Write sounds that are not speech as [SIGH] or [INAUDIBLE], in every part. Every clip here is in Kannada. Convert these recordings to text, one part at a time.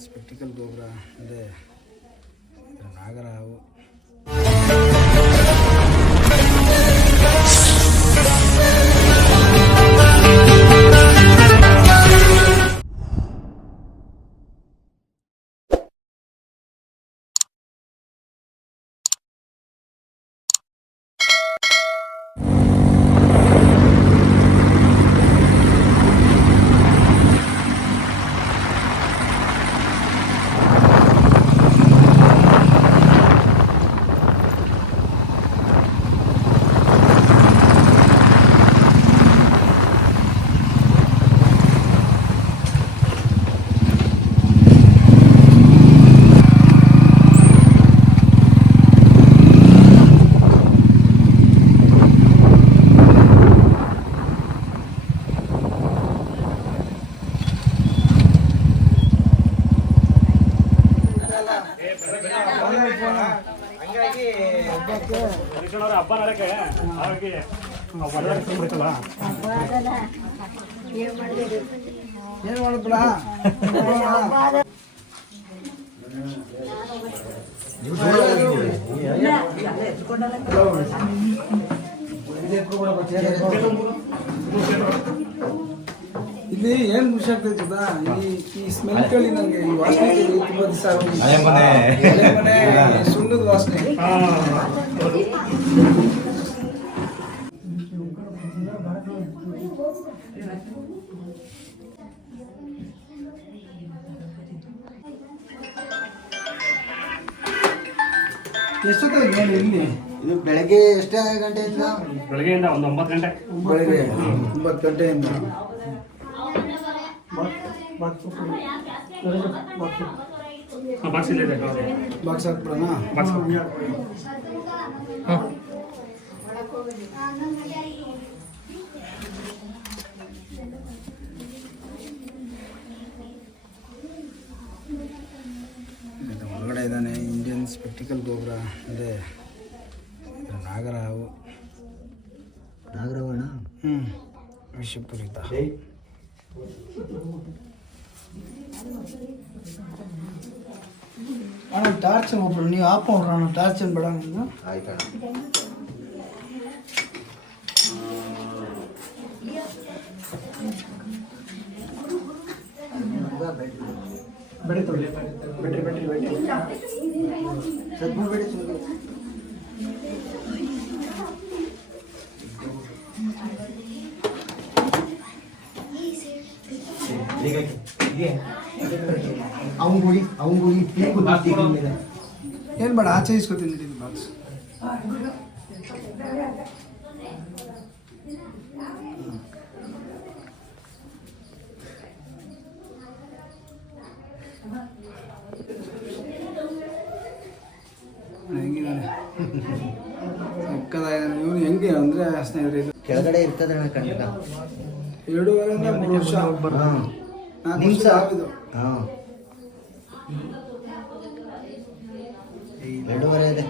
ಸ್ಪೆಕ್ಟಿಕಲ್ ಗೊಬ್ಬರ ಅಂದರೆ ನಾಗರಾವು ತುಂಬಿಡ್ತಲ್ಲ ಏನು ಮಾಡಬೇಡ ಇಲ್ಲಿ ಏನ್ ಖುಷಿ ಆಗ್ತೈತೆ ಗೊತ್ತಾ? ಈ ಈ ಸ್ಮೆಲ್ ಕೇಳಿ ನನಗೆ ಈ ವಾಸನೆ ಕೇಳಿ ತುಂಬಾ ದಿವಸ ಮನೆ ಸುಣ್ಣದ ವಾಸನೆ. ಎಷ್ಟೊತ್ತಾಯ್ತು ನೋಡಿ ಇಲ್ಲಿ ಇದು ಬೆಳಗ್ಗೆ ಎಷ್ಟೇ ಗಂಟೆಯಿಂದ? ಬೆಳಗ್ಗೆಯಿಂದ ಒಂದು ಒಂಬತ್ತು ಗಂಟೆ. ಬೆಳಗ್ಗೆ ಒಂಬತ್ತು ಗಂಟೆಯಿಂದ. ಬಾಕ್ಸ್ ಇದೆ. ಬಾಕ್ಸ್ ಹಾಕ್ಬಿಡೋಣ? ಬಾಕ್ಸ್ ಇದು ಸ್ಪೆಕ್ಟಿಕಲ್ ಗೊಬ್ಬರ ಅಂದರೆ ನಾಗರಾವು ನಾಗರವಣ ಹ್ಞೂ ವಿಷಪೂರಿತ ಅಣ್ಣ ಟಾರ್ಚ್ ಒಬ್ರು ನೀವು ಆಪ್ ಮಾಡ್ರ ಅಣ್ಣ ಟಾರ್ಚ್ ಏನು ಬೇಡ ನಿಮ್ದು ಆಯ್ತಣ್ಣ ಬೆಡಿ ತೊಗೊಳ್ಳಿ ಬೆಟ್ರಿ ಬೆಟ್ರಿ ಬೆಟ್ರಿ ಸ್ವಲ್ಪ ಬೇಡಿ ಸ್ವಲ್ಪ ಅವನ್ ಗುಡಿ ಅವನ್ ಗುಡಿ ಪೀಕು ದಾಟಿಗೆ ಮೇಲೆ ಏನು ಬೇಡ ಆಚೆ ಇಸ್ಕೊತೀನಿ ನಡೀಲಿ ಬಾಕ್ಸ್ ಹೆಂಗಿದ್ದಾನೆ? ಅಲ್ಲ ಇವನು ಹೆಂಗೆ ಅಂದರೆ ಸ್ನೇಹಿತರೆ ಇದು? ಕೆಳಗಡೆ ಇರ್ತದಣ್ಣ ಕನ್ನಡ ಎರಡೂವರೆಯಿಂದ ಮೂರು ವರ್ಷ. ಹಾಂ. ನಾಲ್ಕು ನಿಮಿಷ ವರ್ಷ ಆಗಿದ್ದು ಹಾಂ. ಎರಡೂವರೆ ಇದೆ.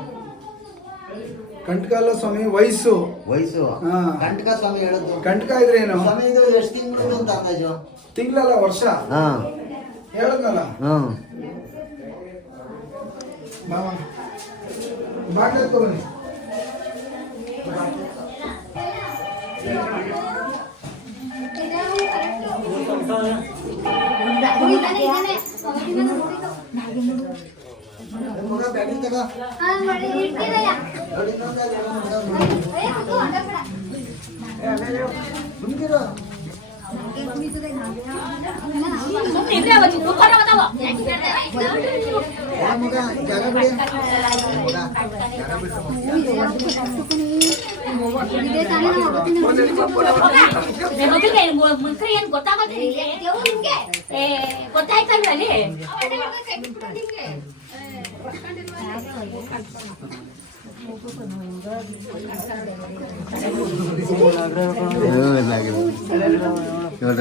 ಕಂಟಕಾಲ ಸ್ವಾಮಿ ವಯಸ್ಸು. ವಯಸ್ಸು. ಹಾ. ಕಂಟಕ ಸ್ವಾಮಿ ಹೇಳದ್ದು ಕಂಟಕ ಇದ್ರೆ ಏನು? ಸ್ವಾಮಿ ಇದು ಎಷ್ಟು ತಿಂಗಳು ಅಂತ ಅಂದಾಜು? ತಿಂಗಳಲ್ಲ ವರ್ಷ? ಹಾಂ. ಹೇಳದ್ನಲ್ಲ ಹಾಂ ಮಾವ ಬಾಟ್ಲಿ ಎತ್ಕೊ ಬನ್ನಿ ಮಗ ಬ್ಯಾಗಿ ತಗೋ ನೋಡಿ ನೋಡ್ತಾ ಇದ್ದೀರಾ? ಸುಮ್ನಿರು. ಏ ಮಗ, ಜಾಗ ಬಿಡಿ. ಮಗ, ಜಾಗ ಬಿಡು. ಏನ್ ಗೊತ್ತಾಗತ್ತೆ ಗೊತ್ತಾಯ್ತಲ್ವ ಅಲ್ಲಿ ಅಕ್ಕ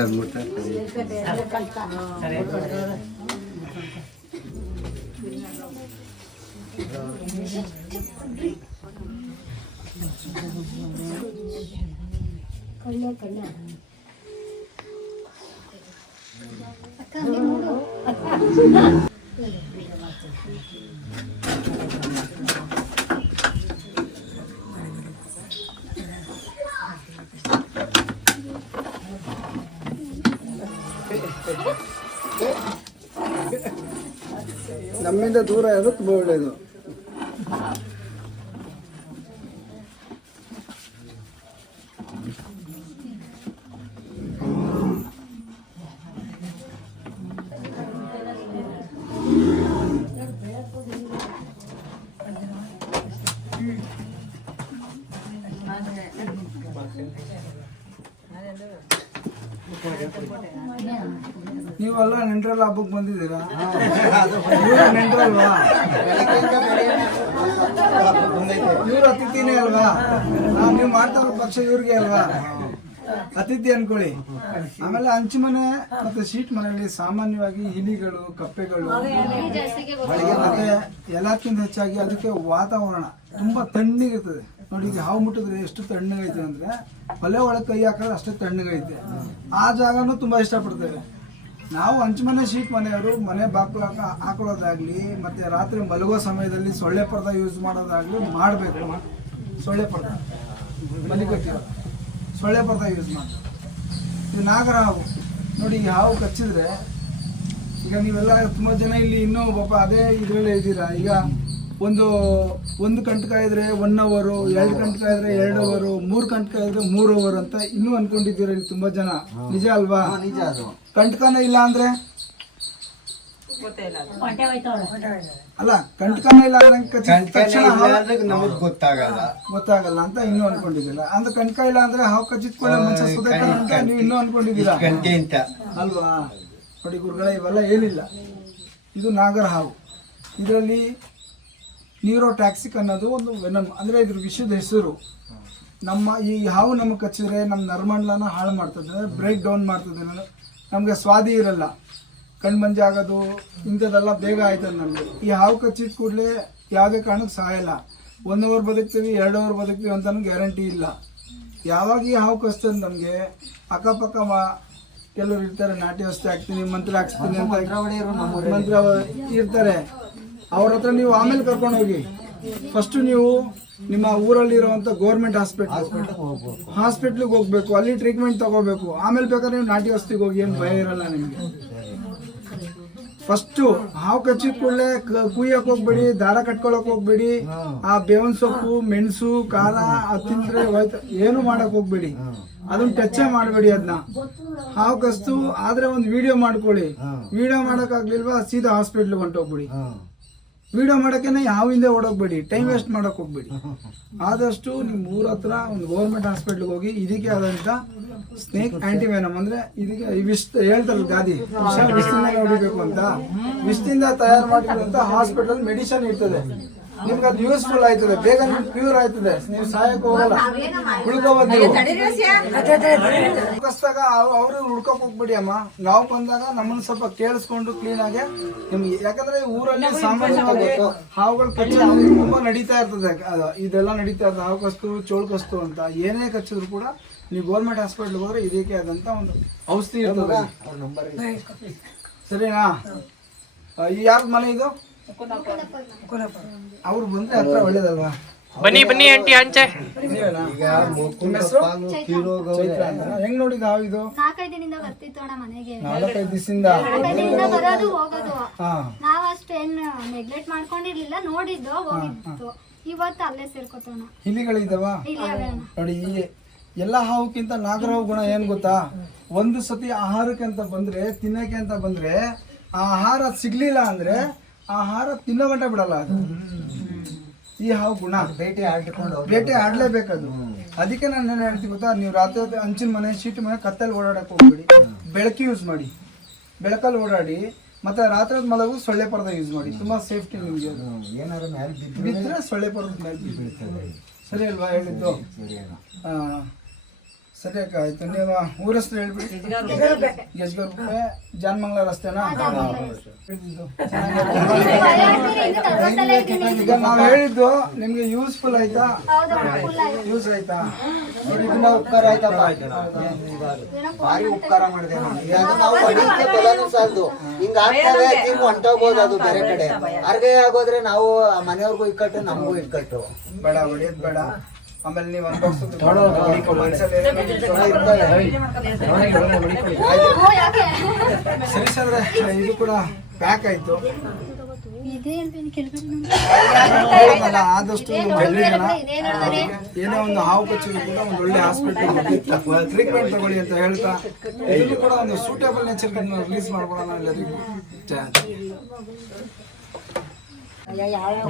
[LAUGHS] ನಮ್ಮಿಂದ ದೂರ ಇರೋದು ತುಂಬ ಒಳ್ಳೆಯದು ನೀವೆಲ್ಲ ನೆಂಟ್ರಲ್ಲ ಹಬ್ಬಕ್ಕೆ ಬಂದಿದ್ದೀರಾ? ನೆಂಟ್ರಲ್ವಾ ಇವ್ರ ಅತಿಥಿನೇ ಅಲ್ವಾ? ನಾವು ನೀವು ಮಾಡ್ತಾ ಇರೋ ಪಕ್ಷ ಇವ್ರಿಗೆ ಅಲ್ವಾ? ಅತಿಥಿ ಅನ್ಕೊಳ್ಳಿ. ಆಮೇಲೆ ಹಂಚು ಮನೆ ಮತ್ತೆ ಶೀಟ್ ಮನೆಯಲ್ಲಿ ಸಾಮಾನ್ಯವಾಗಿ ಇಲಿಗಳು ಕಪ್ಪೆಗಳು ಮತ್ತೆ ಎಲ್ಲಕ್ಕಿಂತ ಹೆಚ್ಚಾಗಿ ಅದಕ್ಕೆ ವಾತಾವರಣ ತುಂಬಾ ತಣ್ಣಗಿರ್ತದೆ. ನೋಡಿ ಈಗ ಹಾವು ಮುಟ್ಟಿದ್ರೆ ಎಷ್ಟು ತಣ್ಣಗೈತೆ ಅಂದ್ರೆ ಒಲೆ ಒಳಗೆ ಕೈ ಹಾಕಿದ್ರೆ ಅಷ್ಟೇ ತಣ್ಣಗೈತೆ ಆ ಜಾಗನೂ ತುಂಬಾ ಇಷ್ಟಪಡ್ತೇವೆ. ನಾವು ಹಂಚುಮನೆ ಶೀಟ್ ಮನೆಯವರು ಮನೆ ಬಾಕ್ಲು ಹಾಕ ಹಾಕೊಳ್ಳೋದಾಗ್ಲಿ, ಮತ್ತೆ ರಾತ್ರಿ ಮಲಗೋ ಸಮಯದಲ್ಲಿ ಸೊಳ್ಳೆ ಪರ್ದ ಯೂಸ್ ಮಾಡೋದಾಗ್ಲಿ ಮಾಡಬೇಕು. ಸೊಳ್ಳೆ ಪರ್ದ. ಮಲಿಕಟ್ಟಿರೋ ಸೊಳ್ಳೆ ಪರ್ದ ಯೂಸ್ ಮಾಡಿ. ಇದು ನಾಗರ ಹಾವು ನೋಡಿ ಈ ಹಾವು ಕಚ್ಚಿದ್ರೆ, ಈಗ ನೀವೆಲ್ಲ ತುಂಬಾ ಜನ ಇಲ್ಲಿ ಇನ್ನೂ ಪಾಪ ಅದೇ ಇದರಲ್ಲೇ ಇದ್ದೀರಾ? ಈಗ ಒಂದು ಒಂದು ಕಂಟಕ ಇದ್ರೆ ಒನ್ ಅವರು ಎರಡು ಕಂಟಕ ಇದ್ರೆ ಎರಡು ಅವರು ಮೂರು ಕಂಟಕ ಇದ್ರೆ ಮೂರು ಅವರ್ ಅಂತ ಇನ್ನೂ ಅನ್ಕೊಂಡಿದ್ದೀರ ಇಲ್ಲಿ ತುಂಬಾ ಜನ. ನಿಜ ಅಲ್ವಾ? ನಿಜ ಅದು. ಕಂಟಕನೇ ಇಲ್ಲ ಅಂದ್ರೆ? ಅಲ್ಲ ಕಂಟಕನೇ ಇಲ್ಲ ಅಂದ್ರೆ ನಮಗ್ ಗೊತ್ತಾಗಲ್ಲ. ಗೊತ್ತಾಗಲ್ಲ ಅಂತ ಇನ್ನೂ ಅನ್ಕೊಂಡಿದ್ದೀರ. ಅಂದ್ರೆ ಕಂಟಕ ಇಲ್ಲ ಅಂದ್ರೆ ಹಾವು ಕಚ್ಚಿದ ಕೂಡ ಮನುಷ್ಯ ಅಂತ ನೀವು ಇನ್ನೂ ಅನ್ಕೊಂಡಿದ್ದೀರಾ? ಗಂಟೆ ಅಂತ ಅಲ್ವಾ? ನೋಡಿ ಗುರುಗಳ ಇವೆಲ್ಲ ಏನಿಲ್ಲ. ಇದು ನಾಗರ ಹಾವು ಇದರಲ್ಲಿ ನ್ಯೂರೋಟ್ಯಾಕ್ಸಿಕ್ ಅನ್ನೋದು ಒಂದು ವೆನಮ್ ಅಂದರೆ ಇದ್ರ ವಿಷಯದ ಹೆಸರು. ನಮ್ಮ ಈ ಹಾವು ನಮಗೆ ಕಚ್ಚಿದ್ರೆ ನಮ್ಮ ನರ್ಮಂಡಲನ ಹಾಳು ಮಾಡ್ತದೆ ಬ್ರೇಕ್ ಡೌನ್ ಮಾಡ್ತದೆ ನಮಗೆ ಸ್ವಾದಿ ಇರಲ್ಲ. ಕಣ್ಮಂಜೆ ಆಗೋದು ಇಂಥದ್ದೆಲ್ಲ ಬೇಗ ಆಯ್ತದೆ ನಮಗೆ. ಈ ಹಾವು ಕಚ್ಚಿದ ಕೂಡಲೇ ಯಾವುದೇ ಕಾರಣಕ್ಕೆ ಸಾಯಲ್ಲ. ಒನ್ ಅವರ್ ಬದುಕ್ತೀವಿ ಎರಡು ಅವರ್ ಬದುಕ್ತೀವಿ ಅಂತಲೂ ಗ್ಯಾರಂಟಿ ಇಲ್ಲ. ಯಾವಾಗ ಈ ಹಾವು ಕಚ್ತದೆ ನಮಗೆ ಅಕ್ಕಪಕ್ಕ ಮಾ ಕೆಲವರು ಇರ್ತಾರೆ ನಾಟಿ ವಸ್ತು ಹಾಕ್ತೀನಿ ಮಂತ್ರ ಹಾಕ್ಸ್ತೀನಿ ಅಂತ ಮಂತ್ರ ಇರ್ತಾರೆ. ಅವ್ರ ಹತ್ರ ನೀವು ಆಮೇಲೆ ಕರ್ಕೊಂಡು ಹೋಗಿ. ಫಸ್ಟ್ ನೀವು ನಿಮ್ಮ ಊರಲ್ಲಿರುವಂತ ಗೌರ್ಮೆಂಟ್ ಹಾಸ್ಪಿಟಲ್ ಹಾಸ್ಪಿಟ್ಲಿಗೆ ಹೋಗ್ಬೇಕು ಅಲ್ಲಿ ಟ್ರೀಟ್ಮೆಂಟ್ ತಗೋಬೇಕು. ಆಮೇಲೆ ಬೇಕಾದ್ರೆ ನೀವು ನಾಟಿ ವಸ್ತಿಗೆ ಹೋಗಿ ಏನು ಭಯ ಇರಲ್ಲ ನಿಮಗೆ. ಫಸ್ಟು ಹಾವು ಕಚ್ಚಿದ ಕೂಡಲೇ ಕುಯ್ಯಕ್ ಹೋಗ್ಬೇಡಿ ದಾರ ಕಟ್ಕೊಳಕ್ ಹೋಗ್ಬೇಡಿ. ಆ ಬೇವನ್ ಸೊಪ್ಪು ಮೆಣಸು ಖಾರ ಅದು ತಿಂದ್ರೆ ಹೋಯ್ತು. ಏನು ಮಾಡಕ್ ಹೋಗ್ಬೇಡಿ. ಅದನ್ನ ಟಚ್ಚೇ ಮಾಡಬೇಡಿ ಅದನ್ನ ಹಾವು ಕಸ್ತು ಆದ್ರೆ ಒಂದು ವಿಡಿಯೋ ಮಾಡ್ಕೊಳ್ಳಿ. ವಿಡಿಯೋ ಮಾಡಕ್ ಆಗ್ಲಿಲ್ವಾ ಸೀದಾ ಹಾಸ್ಪಿಟ್ಲ್ ಹೊಂಟೋಗ್ಬಿಡಿ. ವಿಡಿಯೋ ಮಾಡೋಕ್ಕೆ ಯಾವ ಹಿಂದೆ ಓಡೋಗ್ಬೇಡಿ ಟೈಮ್ ವೇಸ್ಟ್ ಮಾಡೋಕೆ ಹೋಗ್ಬೇಡಿ. ಆದಷ್ಟು ನಿಮ್ಮ ಊರ ಹತ್ರ ಒಂದು ಗೌರ್ಮೆಂಟ್ ಹಾಸ್ಪಿಟ್ಲ್ಗೆ ಹೋಗಿ, ಇದಕ್ಕೆ ಆದಂತ ಸ್ನೇಕ್ ಆ್ಯಂಟಿವೆನಮ್ ಅಂದ್ರೆ ಇದಕ್ಕೆ ವಿಶ್ ಹೇಳ್ತಾರಲ್ಲ ಗಾದಿ, ವಿಷ ಹೊಡಿಬೇಕು ಅಂತ. ವಿಷದಿಂದ ತಯಾರು ಮಾಡಿರುವಂತ ಹಾಸ್ಪಿಟಲ್ ಮೆಡಿಸನ್ ಇರ್ತದೆ. ನಿಮ್ಗೆ ಅದು ಯೂಸ್ಫುಲ್ ಆಯ್ತದೆ ಬೇಗ ನಿಮ್ಗೆ ಕ್ಯೂರ್ ಆಯ್ತದೆ. ನೀವು ಸಾಯಕ್ ಹೋಗಲ್ಲ. ಉಳ್ಕೋಬೋದು ನೀವು. ಕಸ್ದಾಗ ಅವ್ರು ಹುಡ್ಕೋಕ್ ಹೋಗ್ಬಿಡಿ ಅಮ್ಮ. ನಾವು ಬಂದಾಗ ನಮ್ಮನ್ನ ಸ್ವಲ್ಪ ಕೇಳಿಸ್ಕೊಂಡು ಕ್ಲೀನ್ ಆಗಿ ನಿಮ್ಗೆ ಯಾಕಂದ್ರೆ ಊರಲ್ಲಿ ಸಾಮಾನ್ಯವಾಗಿ ಹಾವುಗಳು ಕಚ್ಚ ತುಂಬಾ ನಡೀತಾ ಇರ್ತದೆ. ಇದೆಲ್ಲ ನಡೀತಾ ಇರ್ತದೆ. ಹಾವು ಕಸ್ತು ಚೋಳು ಕಸ್ತು ಅಂತ. ಏನೇ ಕಚ್ಚಿದ್ರು ಕೂಡ ನೀವು ಗೌರ್ಮೆಂಟ್ ಹಾಸ್ಪಿಟ್ಲ್ಗೆ ಹೋದ್ರೆ ಇದಕ್ಕೆ ಆದಂತ ಒಂದು ಔಷಧಿ ಇರ್ತದೆ. ಸರಿನಾ? ಯಾರ್ದು ಮನೆ ಇದು? ಅವ್ರು ಬಂದ್ರೆ ಹತ್ರ ಒಳ್ಳೇದಲ್ವಾ? ಬನ್ನಿ ಬನ್ನಿ ಆಂಟಿ ಅಂಚೆ ಹೆಂಗ್ ನೋಡಿದ ಹಾವು ಇದು? ನಾಲ್ಕೈದು ದಿನದಿಂದ ಬರ್ತಿತ್ತು ಅಣ್ಣ ಮನೆಗೆ. ನಾಲ್ಕೈದು ದಿವಸದಿಂದ? ಬರೋದು ಹೋಗೋದು. ನಾವ್ ಅಷ್ಟೇನ್ ನೆಗ್ಲೆಕ್ಟ್ ಮಾಡ್ಕೊಂಡಿರ್ಲಿಲ್ಲ ನೋಡಿದ್ದು ಹೋಗಿತ್ತು. ಇವತ್ತು ಅಲ್ಲೇ ಸೇರ್ಕೋತೋಣ ಇಲಿಗಳಿದಾವ ಇಲ್ಲಿ ನೋಡಿ ಈ ಎಲ್ಲ ಹಾವುಕ್ಕಿಂತ ನಾಗರಹಾವು ಗುಣ ಏನ್ ಗೊತ್ತಾ? ಒಂದು ಸತಿ ಆಹಾರಕ್ಕೆ ಅಂತ ಬಂದ್ರೆ ತಿನ್ನಕ್ಕೆ ಅಂತ ಬಂದ್ರೆ ಆ ಆಹಾರ ಸಿಗ್ಲಿಲ್ಲ ಅಂದ್ರೆ ಆಹಾರ ತಿನ್ನೋ ಗಂಟ ಬಿಡಲ್ಲ ಅದು ಈ ಹಾವು ಗುಣ ಬೇಟೆ ಆಡ್ಕೊಂಡು. ಬೇಟೆ ಆಡ್ಲೇಬೇಕದು ಅದಕ್ಕೆ ನಾನು ಏನು ಹೇಳ್ತೀನಿ ಗೊತ್ತಾ ನೀವು ರಾತ್ರಿ ಹೊತ್ತು ಹಂಚಿನ ಮನೆ ಶೀಟ್ ಮನೆ ಕತ್ತಲ್ಲಿ ಓಡಾಡಕ್ಕೆ ಹೋಗ್ಬೇಡಿ ಬೆಳಕಿ ಯೂಸ್ ಮಾಡಿ ಬೆಳಕಲ್ಲಿ ಓಡಾಡಿ ಮತ್ತೆ ರಾತ್ರಿ ಹೊತ್ತು ಮಲಗು ಸೊಳ್ಳೆ ಪರದ ಯೂಸ್ ಮಾಡಿ ತುಂಬಾ ಸೇಫ್ಟಿ ನಿಮಗೆ. ಏನಾದ್ರು ಮ್ಯಾಲ್ ಬಿದ್ದು ಬಿದ್ದರೆ ಸೊಳ್ಳೆ ಪರದ ಮೇಲೆ. ಸರಿ ಅಲ್ವಾ ಹೇಳಿದ್ದು. ಆ, ಸರಿ ಅಕ್ಕ ಆಯ್ತು ನೀವು ಊರ ಹೆಸರು ಹೇಳ್ಬಿಡಿ. ಗೆಜ್ಗರ್ಪೆ ಜಾನ್ಮಂಗ್ಲ ರಸ್ತೆನಾ. ಈಗ ನಾವು ಹೇಳಿದ್ದು ನಿಮ್ಗೆ ಯೂಸ್ಫುಲ್ ಆಯ್ತಾ? ಯೂಸ್ ಆಯ್ತಾ? ನೋಡಿ ಇದನ್ನ ಉಪಕಾರ ಆಯ್ತಾ? ಭಾರಿ ಉಪಕಾರ ಮಾಡಿದೆ ನಮ್ಗೆ ಅದು ನಾವು ಹೊಡಿಲಿಕ್ಕೆ ಬಲನೂ ಸಾಲದು ಹಿಂಗ ಆಗ್ತದೆ ತಿಂಗ್ ಹೊಂಟೋಗ್ಬೋದು ಅದು ಬೇರೆ ಕಡೆ. ಅರ್ಗೆ ಆಗೋದ್ರೆ ನಾವು ಆ ಮನೆಯವ್ರಿಗೂ ಇಕ್ಕಟ್ಟು ನಮಗೂ ಇಕ್ಕಟ್ಟು. ಬೇಡ ಹೊಡಿಯೋದ್ ಬೇಡ. ಆಮೇಲೆ ನೀವು ಅನ್ಬಾಕ್ಸ್. ಸರಿ ಸರ್ ಇದು ಕೂಡ ಪ್ಯಾಕ್ ಆಯ್ತು. ಆದಷ್ಟು ಏನೋ ಒಂದು ಹಾವು ಕಚ್ಚಿದ್ರು ಕೂಡ ಒಂದು ಒಳ್ಳೆ ಹಾಸ್ಪಿಟಲ್ ಟ್ರೀಟ್ಮೆಂಟ್ ತಗೊಳ್ಳಿ ಅಂತ ಹೇಳ್ತಾ ಇದು ಕೂಡ ಒಂದು ಸೂಟೇಬಲ್ ನೇಚರ್ ರಿಲೀಸ್ ಮಾಡ್ಕೊಳ್ಳೋಣ ಎಲ್ಲರಿಗೂ.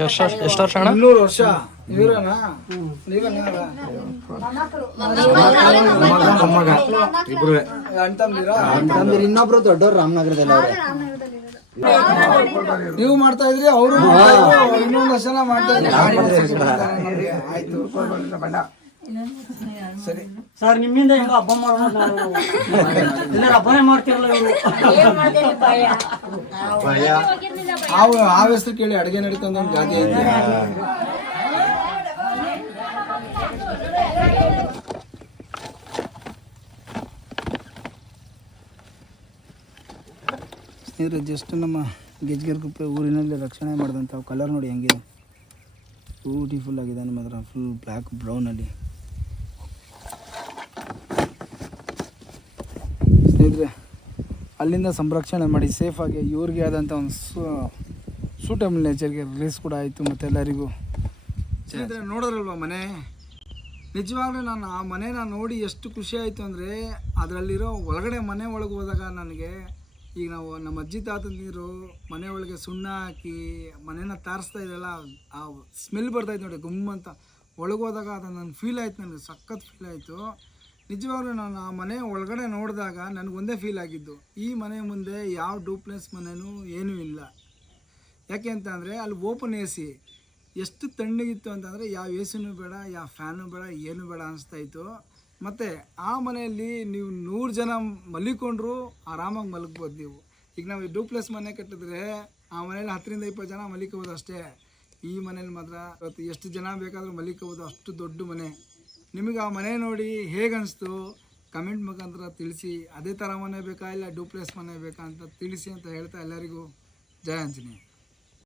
ಎಷ್ಟು ಎಷ್ಟು ವರ್ಷ ಇನ್ನೂರು ವರ್ಷ. ಇವರನ ನೀವೇನ? ಅಣ್ತಂದಿರಾ ನಮ್ದು ಇನ್ನೊಬ್ರು ದೊಡ್ಡವ್ರು ರಾಮನಗರದಲ್ಲಿ ಅವ್ರೆ. ನೀವು ಮಾಡ್ತಾ ಇದ್ರಿ ಅವರು ಇನ್ನೊಂದು ಜನ ಮಾಡ್ತಾ ಇದ್ರಿ. ಆಯ್ತು. ಸರಿ. ಸರ್ ನಿಮ್ಮಿಂದ ಹೆಂಗ ಹಬ್ಬ ಮಾಡೋಣ ಎಲ್ಲರೂ ಹಬ್ಬನೇ ಮಾಡ್ತಿರಲ್ಲ ಇವರು. ಹಾವು ಹೆಸರು ಕೇಳಿ ಅಡುಗೆ ನಡೀತಂದ ಜಾತಿ ಗಾದೆ ಸ್ನೇಹಿತರೆ ಜಸ್ಟ್ ನಮ್ಮ ಗೆಜ್ಗೆರ್ ಕುಪ್ಪೆ ಊರಿನಲ್ಲಿ ರಕ್ಷಣೆ ಮಾಡಿದಂಥ ಕಲರ್ ನೋಡಿ ಹೆಂಗಿದೆ. ಬ್ಯೂಟಿಫುಲ್ ಆಗಿದೆ ನಮ್ಮ ಹತ್ರ ಫುಲ್ ಬ್ಲ್ಯಾಕ್ ಬ್ರೌನಲ್ಲಿ ಸ್ನೇಹಿತರೆ, ಅಲ್ಲಿಂದ ಸಂರಕ್ಷಣೆ ಮಾಡಿ ಸೇಫಾಗಿ ಇವ್ರಿಗೆ ಆದಂಥ ಒಂದು ಸೂಟಬಲ್ ನೇಚರ್ಗೆ ರಿಲೀಸ್ ಕೂಡ ಆಯಿತು ಮತ್ತೆ ಎಲ್ಲರಿಗೂ. ಸ್ನೇಹಿತರೆ, ನೋಡೋದ್ರಲ್ವ ಮನೆ? ನಿಜವಾಗ್ಲೂ ನಾನು ಆ ಮನೇನ ನೋಡಿ ಎಷ್ಟು ಖುಷಿ ಆಯಿತು ಅಂದರೆ, ಅದರಲ್ಲಿರೋ ಒಳಗಡೆ ಮನೆ ಒಳಗೆ ಹೋದಾಗ ನನಗೆ ಈಗ ನಾವು ನಮ್ಮ ಅಜ್ಜಿ ತಾತಂದಿರು ಮನೆ ಒಳಗೆ ಸುಣ್ಣ ಹಾಕಿ ಮನೇನ ತಾರಿಸ್ತಾ ಇದ್ದಲ್ಲ ಆ ಸ್ಮೆಲ್ ಬರ್ತಾಯಿತ್ತು ನೋಡಿ ಗುಮ್ ಅಂತ. ಒಳಗೆ ಹೋದಾಗ ಅದು ನನ್ನ ಫೀಲ್ ಆಯಿತು ನನಗೆ, ಸಖತ್ ಫೀಲ್ ಆಯಿತು. ನಿಜವಾಗ್ಲೂ ನಾನು ಆ ಮನೆ ಒಳಗಡೆ ನೋಡಿದಾಗ ನನಗೊಂದೇ ಫೀಲ್ ಆಗಿದ್ದು. ಈ ಮನೆ ಮುಂದೆ ಯಾವ ಡೂಪ್ಲೆಸ್ ಮನೆಯೂ ಏನೂ ಇಲ್ಲ. ಯಾಕೆ ಅಂತ ಅಂದರೆ, ಅಲ್ಲಿ ಓಪನ್ ಎ ಸಿ ಎಷ್ಟು ತಣ್ಣಗಿತ್ತು ಅಂತಂದರೆ, ಯಾವ ಎ ಸಿನೂ ಬೇಡ, ಯಾವ ಫ್ಯಾನು ಬೇಡ, ಏನೂ ಬೇಡ ಅನಿಸ್ತಾ ಇತ್ತು. ಮತ್ತು ಆ ಮನೆಯಲ್ಲಿ ನೀವು ನೂರು ಜನ ಮಲಿಕೊಂಡ್ರು ಆರಾಮಾಗಿ ಮಲಗ್ಬೋದು ನೀವು. ಈಗ ನಾವು ಡೂಪ್ಲೆಸ್ ಮನೆ ಕಟ್ಟಿದ್ರೆ ಆ ಮನೇಲಿ ಹತ್ತರಿಂದ ಇಪ್ಪತ್ತು ಜನ ಮಲಿಕೋಬೋದು ಅಷ್ಟೇ. ಈ ಮನೇಲಿ ಮಾತ್ರ ಇವತ್ತು ಎಷ್ಟು ಜನ ಬೇಕಾದರೂ ಮಲಿಕೋಬೋದು, ಅಷ್ಟು ದೊಡ್ಡ ಮನೆ. ನಿಮಗೆ ಆ ಮನೆ ನೋಡಿ ಹೇಗೆ ಅನಿಸ್ತು ಕಮೆಂಟ್ ಮುಖಾಂತರ ತಿಳಿಸಿ. ಅದೇ ಥರ ಮನೆ ಬೇಕಾ ಇಲ್ಲ ಡೂಪ್ಲೆಸ್ ಮನೆ ಬೇಕಾ ಅಂತ ತಿಳಿಸಿ ಅಂತ ಹೇಳ್ತಾ ಎಲ್ಲರಿಗೂ. ಜಯ ಆಂಜನೇಯ.